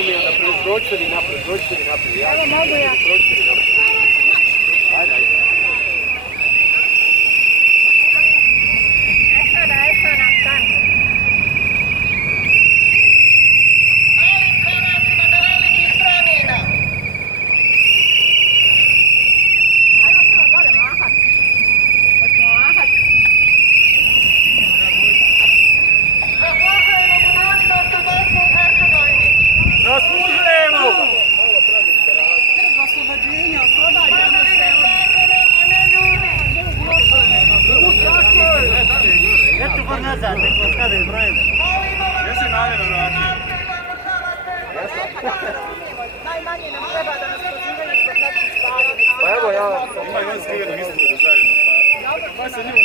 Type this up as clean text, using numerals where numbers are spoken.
mi onda pročvori naprijed. Evo mogu ja. Pročvori naprijed. Ajde. E sada, stani. Ajmo njima gore mahat. Hoćemo mahat. Zaslužujemo! Trg oslobođenja, oslobađamo se od... Eto bar nazad, neko skade brojeve. Jesi namjerno vratio? Najmanje nam treba da nas pozivaju zbog nekih stvari. Pa evo ja... Ima jedan skrivenog istoga zajedno, pa se njemu